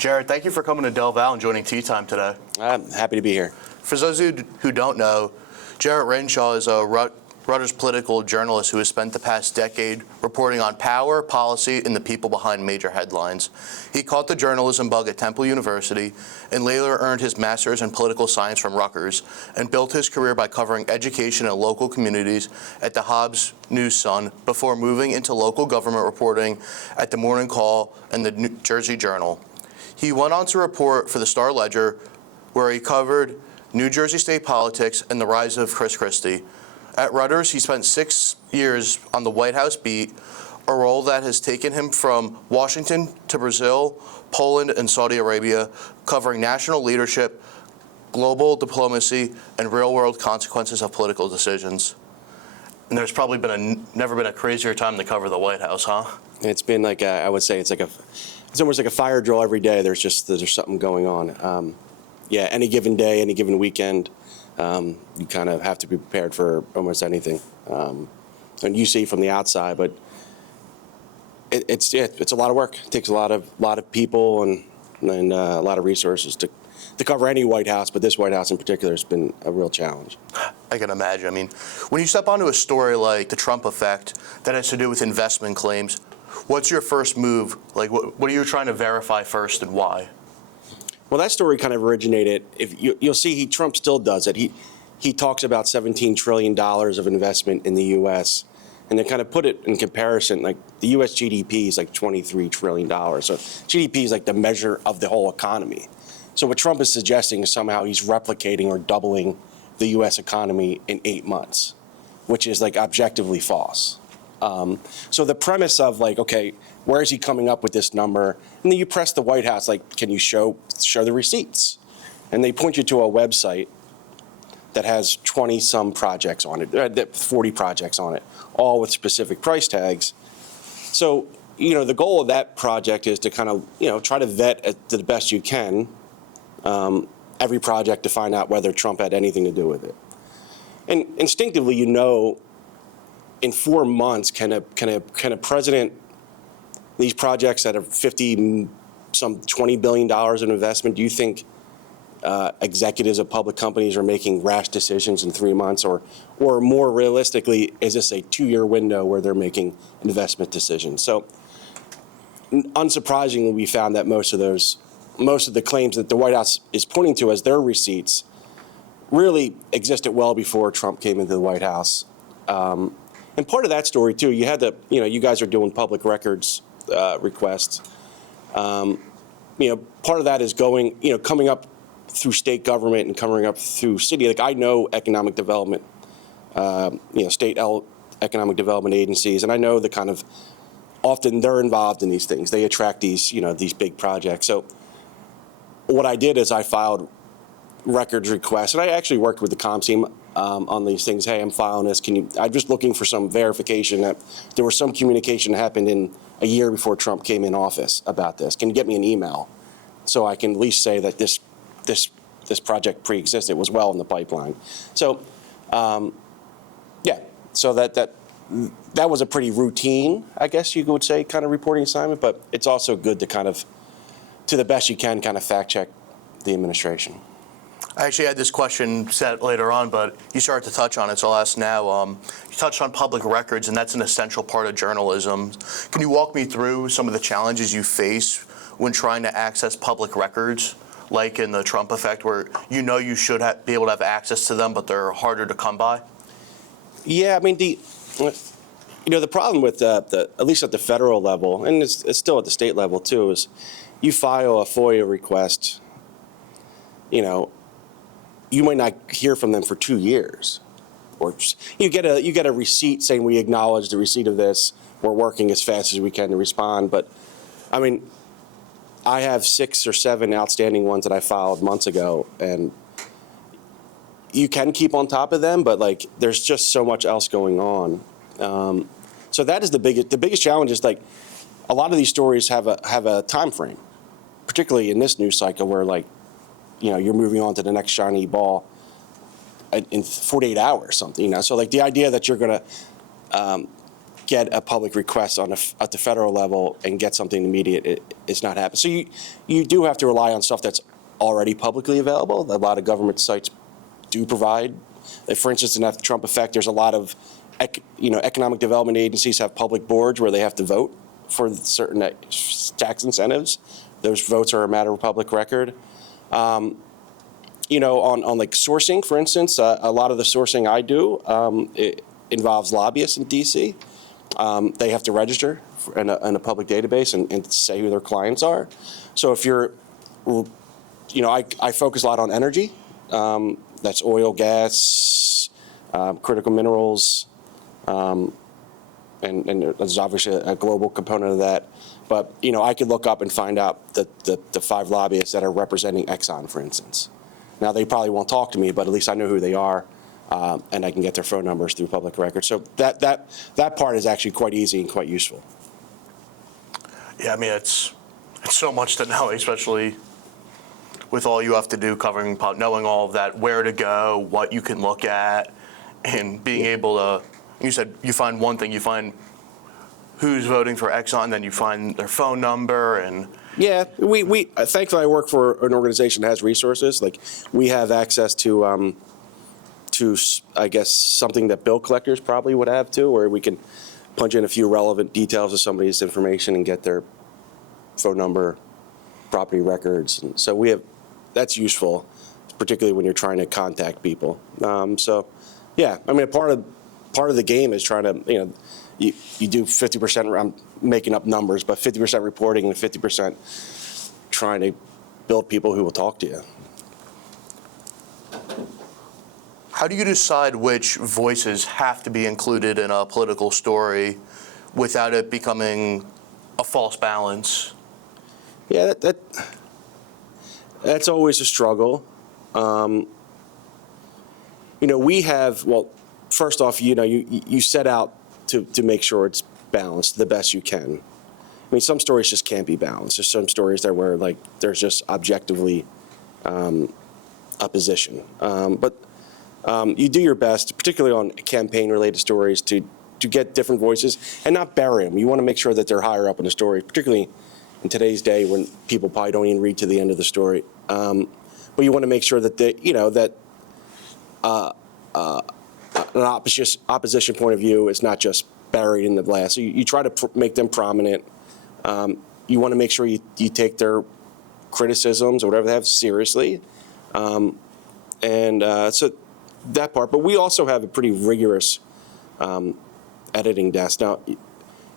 Jerret, thank you for coming to Del Valle and joining Tea Time today. I'm happy to be here. For those of you who don't know, Jerret Renshaw is a Reuters political journalist who has spent the past decade reporting on power, policy, and the people behind major headlines. He caught the journalism bug at Temple University and later earned his master's in political science from Rutgers and built his career by covering education in local communities at the Hobbs News-Sun before moving into local government reporting at the Morning Call and the New Jersey Journal. He went on to report for the Star-Ledger, where he covered New Jersey state politics and the rise of Chris Christie. At Reuters, he spent 6 years on the White House beat, a role that has taken him from Washington to Brazil, Poland, and Saudi Arabia, covering national leadership, global diplomacy, and real-world consequences of political decisions. And there's probably never been a crazier time to cover the White House, huh? It's been like I would say it's almost like a fire drill every day. There's something going on. Any given day, any given weekend. You kind of have to be prepared for almost anything, and you see from the outside. But it's a lot of work. It takes a lot of people and a lot of resources to cover any White House. But this White House in particular has been a real challenge. I can imagine. I mean, when you step onto a story like the Trump effect that has to do with investment claims, what's your first move? Like, what are you trying to verify first, and why? Well, that story kind of originated. If you'll see, Trump still does it. He talks about $17 trillion of investment in the U.S. And to kind of put it in comparison, like the U.S. GDP is like $23 trillion. So GDP is like the measure of the whole economy. So what Trump is suggesting is somehow he's replicating or doubling the U.S. economy in 8 months, which is like objectively false. So the premise of like, okay, where is he coming up with this number? And then you press the White House, like, can you show the receipts? And they point you to a website that has 20-some projects on it, 40 projects on it, all with specific price tags. So, the goal of that project is to kind of, try to vet to the best you can every project to find out whether Trump had anything to do with it. And instinctively, in 4 months, can a president, these projects that are $20 billion in investment, do you think executives of public companies are making rash decisions in 3 months, or more realistically, is this a 2-year window where they're making investment decisions? So, unsurprisingly, we found that most of the claims that the White House is pointing to as their receipts really existed well before Trump came into the White House. And part of that story too, you had you guys are doing public records requests. Part of that is coming up through state government and coming up through city. Like, I know economic development, state economic development agencies, and I know the kind of often they're involved in these things. They attract these big projects. So what I did is I filed records requests, and I actually worked with the comms team on these things. Hey, I'm filing this. I'm just looking for some verification that there was some communication that happened in a year before Trump came in office about this. Can you get me an email so I can at least say that this project pre-existed, was well in the pipeline? So, so that was a pretty routine, I guess you would say, kind of reporting assignment. But it's also good to kind of, to the best you can, kind of fact check the administration. I actually had this question set later on, but you started to touch on it, so I'll ask now. You touched on public records, and that's an essential part of journalism. Can you walk me through some of the challenges you face when trying to access public records, like in the Trump effect, where you should be able to have access to them, but they're harder to come by? Yeah, I mean, the problem with at least at the federal level, and it's still at the state level too, is you file a FOIA request, you might not hear from them for 2 years, or you get a receipt saying we acknowledge the receipt of this. We're working as fast as we can to respond. But I mean, I have 6 or 7 outstanding ones that I filed months ago, and you can keep on top of them, but like there's just so much else going on. So that is the biggest challenge. Is like a lot of these stories have a time frame, particularly in this news cycle where you're moving on to the next shiny ball in 48 hours, something. So like the idea that you're going to get a public request at the federal level and get something immediate. It's not happening. So you do have to rely on stuff that's already publicly available. A lot of government sites do provide. For instance, in that Trump effect, there's a lot of economic development agencies have public boards where they have to vote for certain tax incentives. Those votes are a matter of public record. On like sourcing, for instance, a lot of the sourcing I do, it involves lobbyists in D.C. They have to register in a public database and say who their clients are. So if you're, I focus a lot on energy. That's oil, gas, critical minerals, and there's obviously a global component of that. But, I could look up and find out the 5 lobbyists that are representing Exxon, for instance. Now, they probably won't talk to me, but at least I know who they are, and I can get their phone numbers through public records. So that part is actually quite easy and quite useful. Yeah, I mean, it's so much to know, especially with all you have to do covering, knowing all of that, where to go, what you can look at, and being able to, you said you find one thing, you find who's voting for Exxon, then you find their phone number and. Yeah, we thankfully I work for an organization that has resources. Like we have access to I guess something that bill collectors probably would have too, where we can punch in a few relevant details of somebody's information and get their phone number, property records, and so that's useful, particularly when you're trying to contact people. So, yeah, I mean part of the game is trying to you do 50% around making up numbers, but 50% reporting and 50% trying to build people who will talk to you. How do you decide which voices have to be included in a political story without it becoming a false balance? Yeah, that's always a struggle. We have, well, first off, you set out to make sure it's balanced the best you can. I mean, some stories just can't be balanced. There's some stories that where there's just objectively opposition. But you do your best, particularly on campaign-related stories, to get different voices and not bury them. You want to make sure that they're higher up in the story, particularly in today's day when people probably don't even read to the end of the story. But you want to make sure that an opposition point of view is not just buried in the glass. So you try to make them prominent. You want to make sure you take their criticisms or whatever they have seriously. So that part. But we also have a pretty rigorous editing desk. Now,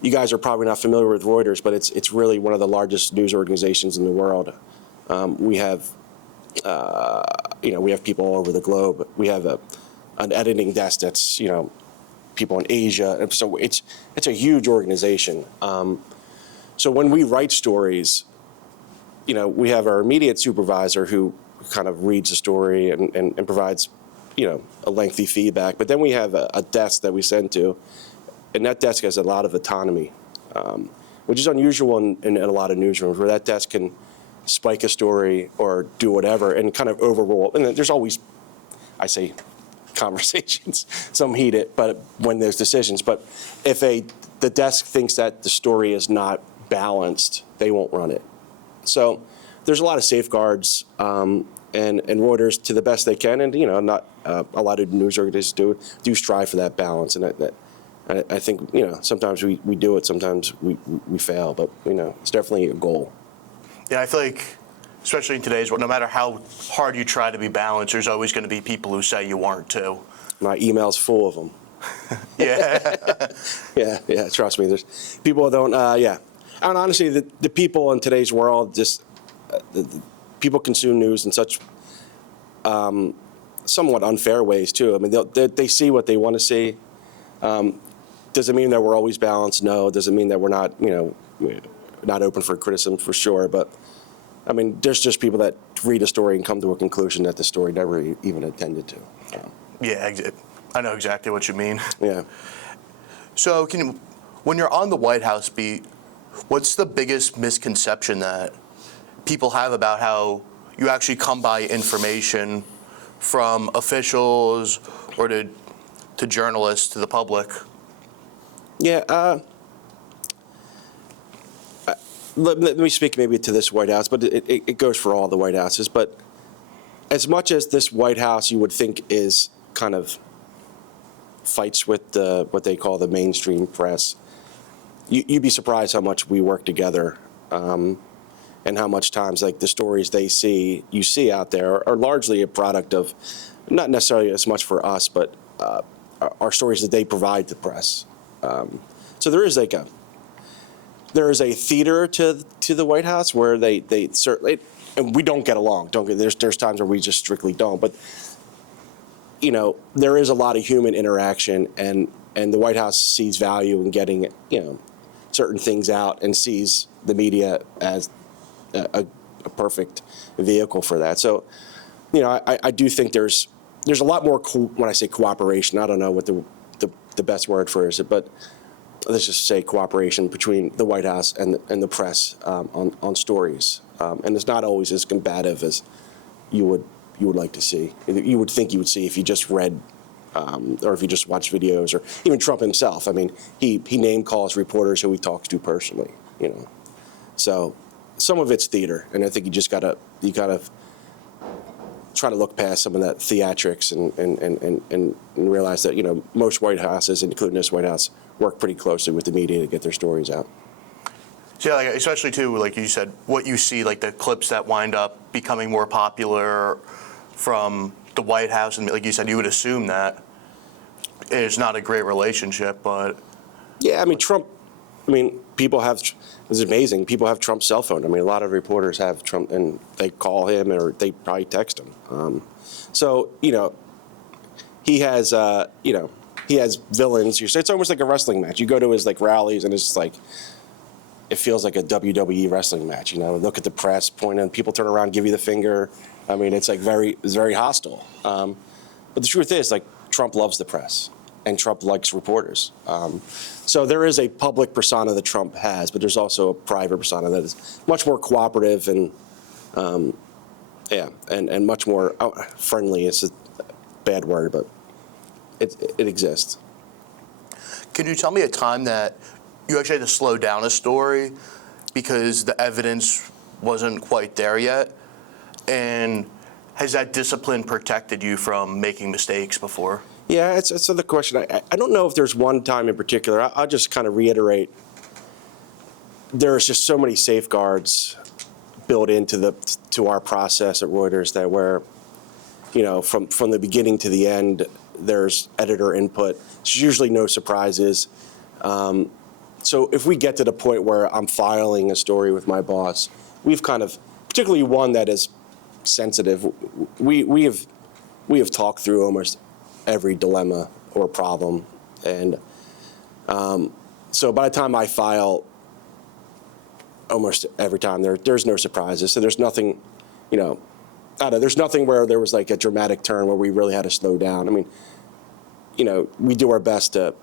you guys are probably not familiar with Reuters, but it's really one of the largest news organizations in the world. We have people all over the globe. We have an editing desk that's people in Asia, and so it's a huge organization. So when we write stories, we have our immediate supervisor who kind of reads the story and provides a lengthy feedback. But then we have a desk that we send to, and that desk has a lot of autonomy, which is unusual in a lot of newsrooms, where that desk can spike a story or do whatever and kind of overrule. And there's always, I say, conversations, some heated, but when there's decisions. But if the desk thinks that the story is not balanced, they won't run it. So there's a lot of safeguards, and Reuters, to the best they can, and not a lot of news organizations do strive for that balance, and I think sometimes we do it, sometimes we fail, but it's definitely a goal. Yeah, I feel like, especially in today's world, no matter how hard you try to be balanced, there's always going to be people who say you aren't too. My email's full of them. Yeah. yeah. Trust me. There's people that don't. And honestly, the people in today's world just people consume news in such somewhat unfair ways too. I mean, they see what they want to see. Does it mean that we're always balanced? No. Does it mean that we're not not open for criticism? For sure, but. I mean, there's just people that read a story and come to a conclusion that the story never even intended to. Yeah, I know exactly what you mean. Yeah. So when you're on the White House beat, what's the biggest misconception that people have about how you actually come by information from officials or to journalists, to the public? Yeah. Let me speak maybe to this White House, but it goes for all the White Houses. But as much as this White House you would think is kind of fights with what they call the mainstream press, you'd be surprised how much we work together, and how much times like the stories you see out there are largely a product of not necessarily as much for us, but are stories that they provide to press. So there is a theater to the White House where they certainly, and we don't get along. There's times where we just strictly don't. But there is a lot of human interaction, and the White House sees value in getting certain things out, and sees the media as a perfect vehicle for that. So I do think there's a lot more when I say cooperation. I don't know what the best word for it is, but let's just say cooperation between the White House and the press on stories, and it's not always as combative as you would like to see. You would think you would see if you just read, or if you just watch videos, or even Trump himself. I mean, he name calls reporters who he talks to personally. So some of it's theater, and I think you gotta try to look past some of that theatrics and realize that most White Houses, including this White House, work pretty closely with the media to get their stories out. So yeah, especially too, like you said, what you see, like the clips that wind up becoming more popular from the White House, and like you said, you would assume that it's not a great relationship, but yeah, I mean Trump. I mean, people have. It's amazing. People have Trump's cell phone. I mean, a lot of reporters have Trump, and they call him or they probably text him. So he has he has villains. It's almost like a wrestling match. You go to his rallies, and it's just like it feels like a WWE wrestling match. Look at the press, point, and people turn around, give you the finger. I mean, it's very hostile. But the truth is, Trump loves the press, and Trump likes reporters. So there is a public persona that Trump has, but there's also a private persona that is much more cooperative and and much more friendly. It's a bad word, but it exists. Can you tell me a time that you actually had to slow down a story because the evidence wasn't quite there yet? And has that discipline protected you from making mistakes before? Yeah, it's another question. I don't know if there's one time in particular. I'll just kind of reiterate. There's just so many safeguards built into our process at Reuters that from the beginning to the end, there's editor input. There's usually no surprises. So if we get to the point where I'm filing a story with my boss, we've kind of, particularly one that is sensitive, we have talked through almost every dilemma or problem, and so by the time I file, almost every time there's no surprises. So there's nothing, there's nothing where there was a dramatic turn where we really had to slow down. I mean, we do our best to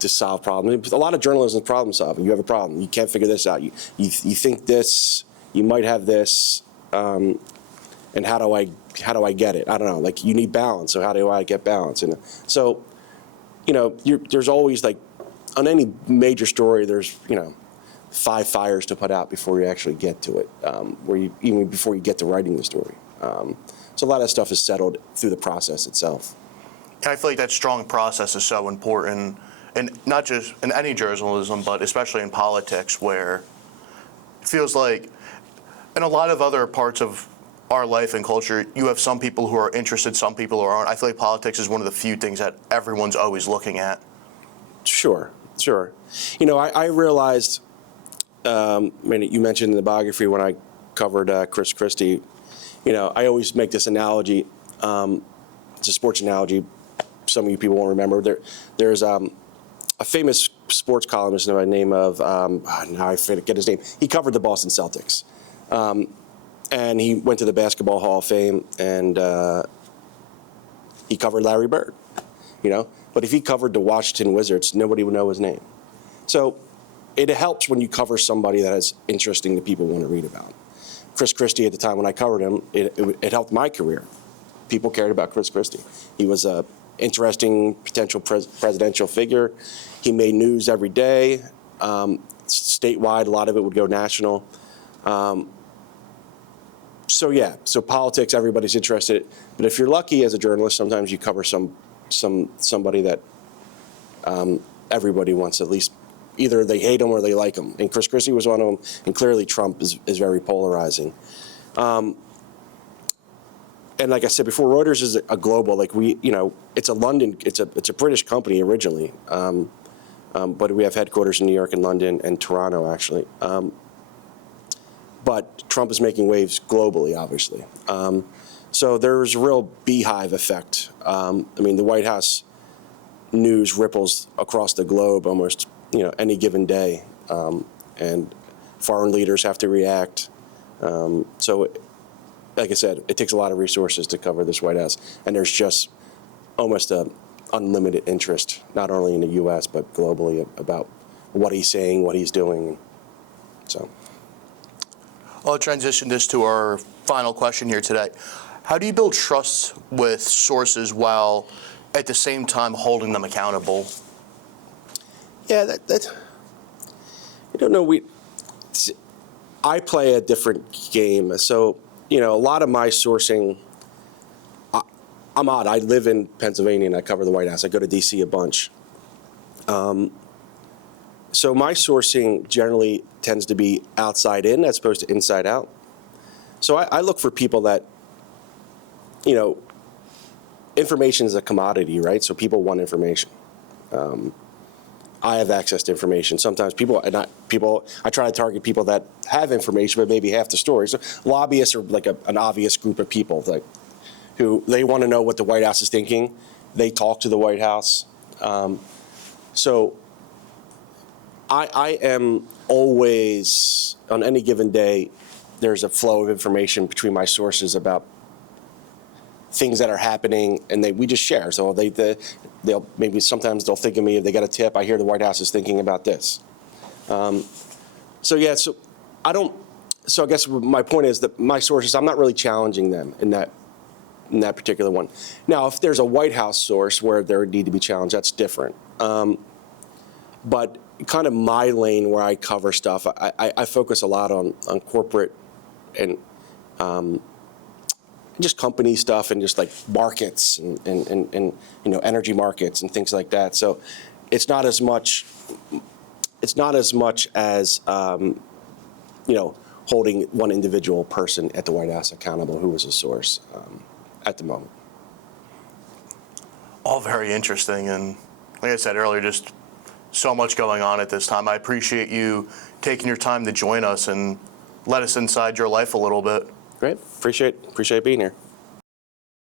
solve problems. A lot of journalism is problem solving. You have a problem, you can't figure this out. You think this, you might have this, and how do I get it? I don't know. You need balance. So how do I get balance? And so, there's always on any major story, there's 5 fires to put out before you actually get to it, even before you get to writing the story. So a lot of stuff is settled through the process itself. And I feel like that strong process is so important, and not just in any journalism, but especially in politics, where it feels like in a lot of other parts of our life and culture, you have some people who are interested, some people who aren't. I feel like politics is one of the few things that everyone's always looking at. Sure. I realized, you mentioned in the biography when I covered Chris Christie, I always make this analogy. It's a sports analogy. Some of you people won't remember. There's a famous sports columnist by the name of, now I forget his name. He covered the Boston Celtics. And he went to the Basketball Hall of Fame, and he covered Larry Bird, But if he covered the Washington Wizards, nobody would know his name. So it helps when you cover somebody that is interesting that people want to read about. Chris Christie, at the time when I covered him, it helped my career. People cared about Chris Christie. He was interesting potential presidential figure. He made news every day, statewide. A lot of it would go national. So politics, everybody's interested. But if you're lucky as a journalist, sometimes you cover somebody that everybody wants, at least either they hate him or they like him. And Chris Christie was one of them. And clearly Trump is very polarizing. And like I said before, Reuters is a global, like it's a British company originally. But we have headquarters in New York and London and Toronto, actually. But Trump is making waves globally, obviously. So there's a real beehive effect. The White House news ripples across the globe almost, any given day. And foreign leaders have to react. So, like I said, it takes a lot of resources to cover this White House. And there's just almost an unlimited interest, not only in the U.S., but globally, about what he's saying, what he's doing. So, I'll transition this to our final question here today. How do you build trust with sources while at the same time holding them accountable? Yeah, I don't know. I play a different game. So, a lot of my sourcing, I'm odd. I live in Pennsylvania and I cover the White House. I go to D.C. a bunch. So my sourcing generally tends to be outside in as opposed to inside out. So I look for people that, information is a commodity, right? So people want information. I have access to information. Sometimes I try to target people that have information, but maybe half the story. So lobbyists are like an obvious group of people who they want to know what the White House is thinking. They talk to the White House. So I am always, on any given day, there's a flow of information between my sources about things that are happening, and we just share. So they'll maybe sometimes they'll think of me if they got a tip. I hear the White House is thinking about this. So I guess my point is that my sources, I'm not really challenging them in that particular one. Now, if there's a White House source where there would need to be challenged, that's different. But kind of my lane where I cover stuff, I focus a lot on corporate and just company stuff and just like markets and energy markets and things like that. So it's not as much as holding one individual person at the White House accountable who is a source at the moment. All very interesting, and like I said earlier, just so much going on at this time. I appreciate you taking your time to join us and let us inside your life a little bit. Great. Appreciate being here.